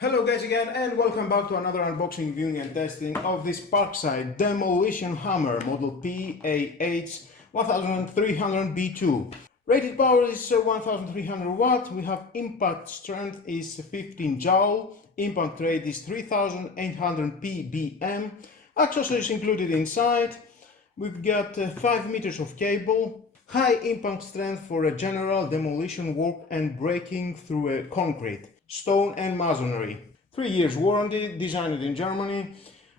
Hello guys again, and welcome back to another unboxing, viewing and testing of this Parkside Demolition hammer model PAH 1300B2. Rated power is 1300 watt. We have impact strength is 15 joule. Impact rate is 3800 ppm. Accessories included inside. We've got 5 meters of cable. High impact strength for a general demolition work and breaking through a concrete, stone and masonry. 3 years warranty, designed in Germany.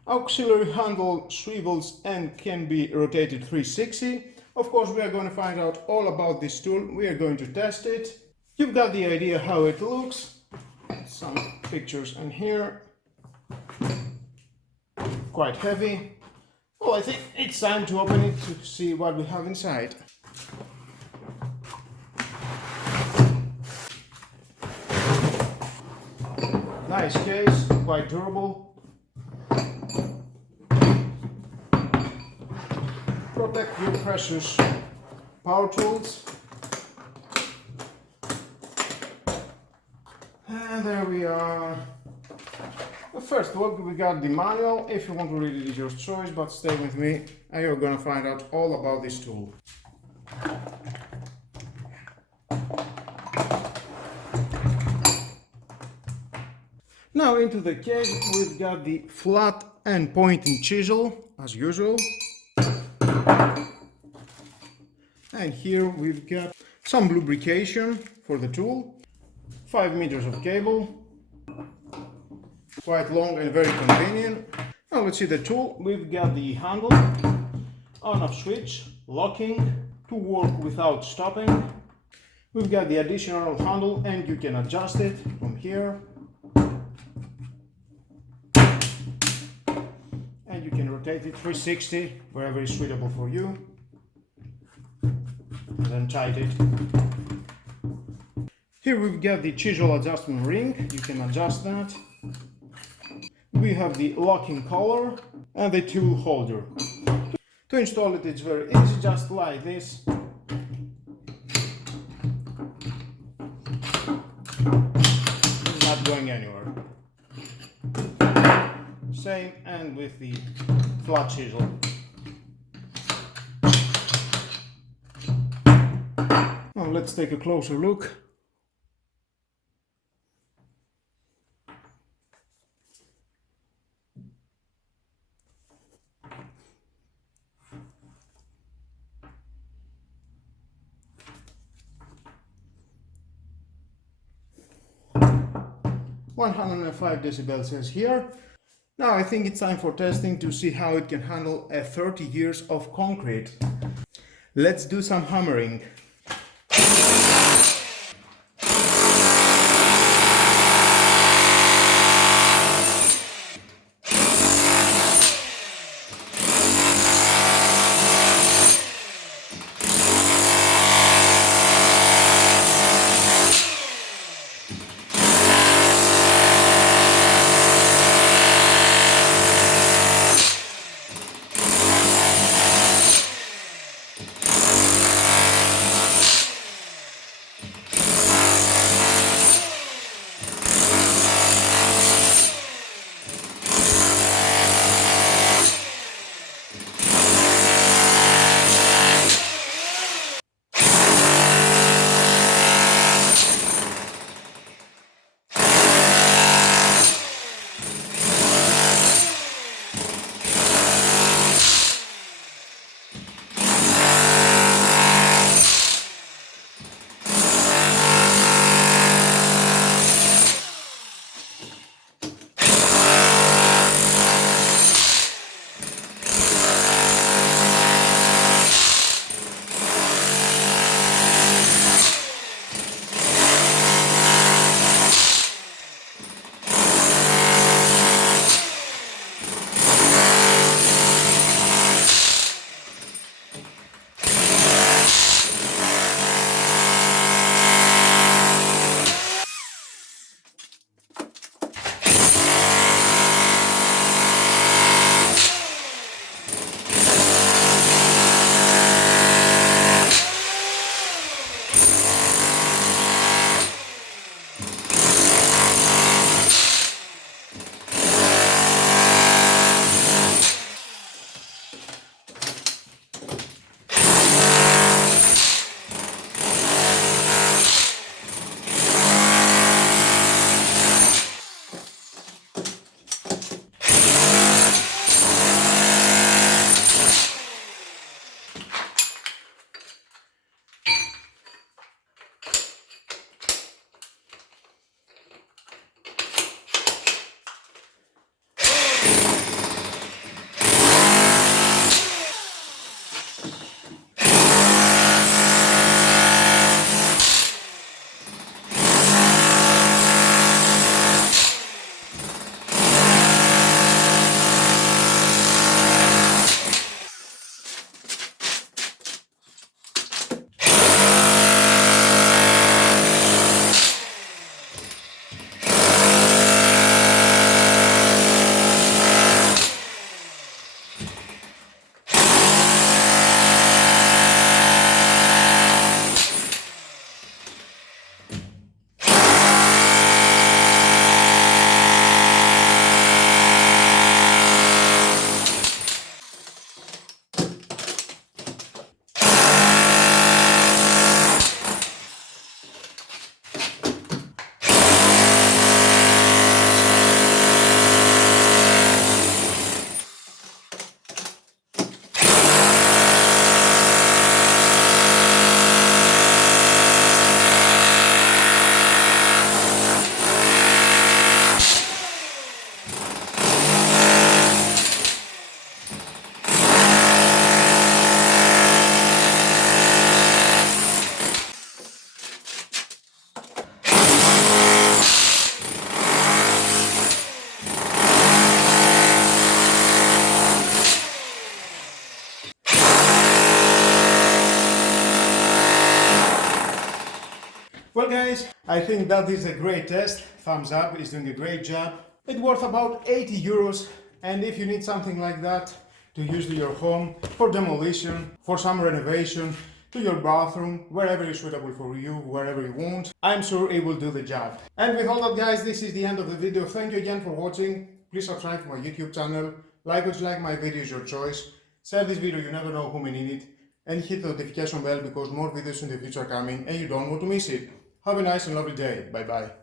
Auxiliary handle swivels and can be rotated 360. Of course, we are going to find out all about this tool. We are going to test it. You've got the idea how it looks. Some pictures in here. Quite heavy. Well, I think it's time to open it to see what we have inside. Nice case, quite durable. Protect your precious power tools. And there we are. First of all, we got the manual. If you want to read it, it's your choice, but stay with me and you're gonna find out all about this tool. Now into the case, we've got the flat and pointing chisel, as usual. And here we've got some lubrication for the tool. 5 meters of cable. Quite long and very convenient. Now let's see the tool. We've got the handle, on-off switch, locking, to work without stopping. We've got the additional handle and you can adjust it from here. And you can rotate it 360 wherever is suitable for you. And then tighten it. Here we've got the chisel adjustment ring. You can adjust that. We have the locking collar and the tool holder. To install it, it's very easy, just like this. It's not going anywhere. Same and with the flat chisel. Now let's take a closer look. (105 decibels) says here. Now I think it's time for testing to see how it can handle 30 years of concrete. Let's do some hammering. Well guys, I think that is a great test. Thumbs up, it's doing a great job. It's worth about 80 euros, and if you need something like that to use to your home for demolition, for some renovation, to your bathroom, wherever is suitable for you, wherever you want, I'm sure it will do the job. And with all that guys, this is the end of the video. Thank you again for watching. Please subscribe to my YouTube channel, like or dislike my video is your choice, share this video, you never know who may need it, and hit the notification bell because more videos in the future are coming and you don't want to miss it. Have a nice and lovely day. Bye bye.